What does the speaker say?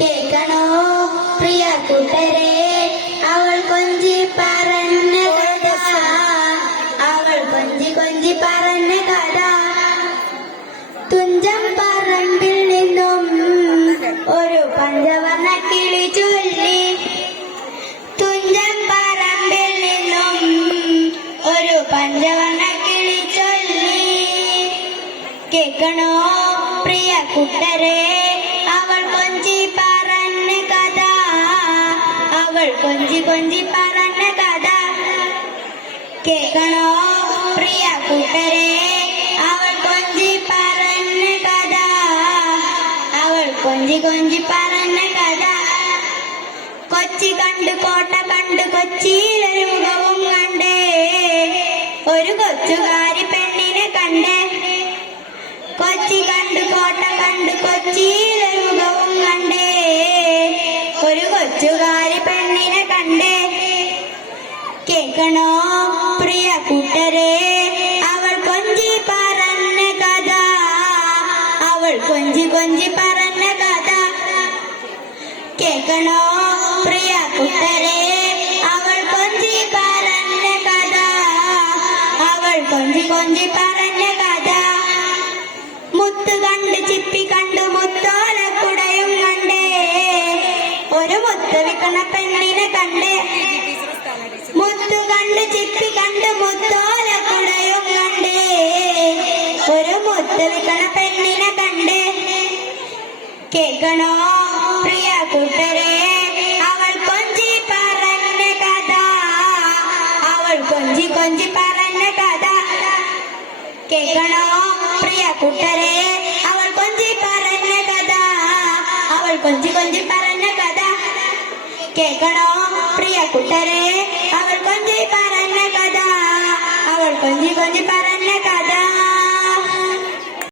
കേൾക്കണോ പ്രിയ കൂട്ടരെ, അവൾ കൊഞ്ചി പറഞ്ഞ കഥ, അവൾ കൊഞ്ചി കൊഞ്ചി പറഞ്ഞ കഥ. തുഞ്ചം പറമ്പിൽ നിന്നും ഒരു പഞ്ചവർണ്ണ കിളി ചൊല്ലി, തുഞ്ചം പറമ്പിൽ നിന്നും ഒരു പഞ്ചവർണ്ണ കിളി ചൊല്ലി. കേൾക്കണോ പ്രിയ കൂട്ടരെ, അവൾ കൊഞ്ചി പറഞ്ഞ കഥ, അവൾ കൊഞ്ചി കൊഞ്ചി പറഞ്ഞ കഥ. കേൾക്കണോ പ്രിയ കൂട്ടരെ, അവൾ കൊഞ്ചി പറഞ്ഞ കഥ, അവൾ കൊഞ്ചി കൊഞ്ചി പറഞ്ഞ കഥ. കൊച്ചി കണ്ട് കോട്ട കണ്ട് കൊച്ചിയിലൊരു മുഖവും കണ്ടേ, ഒരു കൊച്ചുകാരി പെണ്ണിനെ കണ്ടേ. കൊച്ചി കണ്ട് കോട്ട കണ്ട് കൊച്ചിയിലൊരു മുഖവും കണ്ടേ, ഒരു കൊച്ചുകാരി പെണ്ണിനെ കണ്ടേ. കേൾക്കണോ പ്രിയ കൂട്ടരെ, അവൾ കൊഞ്ചി പറഞ്ഞ കഥ, അവൾ കൊഞ്ചി കൊഞ്ചി പറഞ്ഞ കഥ. കേൾക്കണോ പ്രിയ കൂട്ടരെ, അവൾ കൊഞ്ചി പറഞ്ഞ കഥ, അവൾ കൊഞ്ചി കൊഞ്ചി പറഞ്ഞ കഥ. മുത്ത് കണ്ട് ചിപ്പി കണ്ട് മുത്തോലക്കുടയും കണ്ടേ, ഒരു മുത്ത് വിൽക്കണ പെണ്ണിനെ കണ്ടേ. മുത്ത് കണ്ട് ചിപ്പി കണ്ട് മുത്തോലക്കുടയും കണ്ടേ, ഒരു മുത്ത് വിൽക്കണ പെണ്ണിനെ കണ്ടേ. കേൾക്കണോ പ്രിയ കൂട്ടരെ, അവൾ കൊഞ്ചി പറഞ്ഞ കഥ, അവൾ കൊഞ്ചി കൊഞ്ചി പറഞ്ഞ കഥ. കേൾക്കണോ പ്രിയ കൂട്ടരെ, അവൾ കൊഞ്ചി പറഞ്ഞ കഥ, അവൾ കൊഞ്ചി കൊഞ്ചി പറഞ്ഞ കഥ. കേൾക്കണോ പ്രിയ കൂട്ടരെ, അവൾ കൊഞ്ചി പറഞ്ഞ കഥ, അവൾ കൊഞ്ചി കൊഞ്ചി പറഞ്ഞ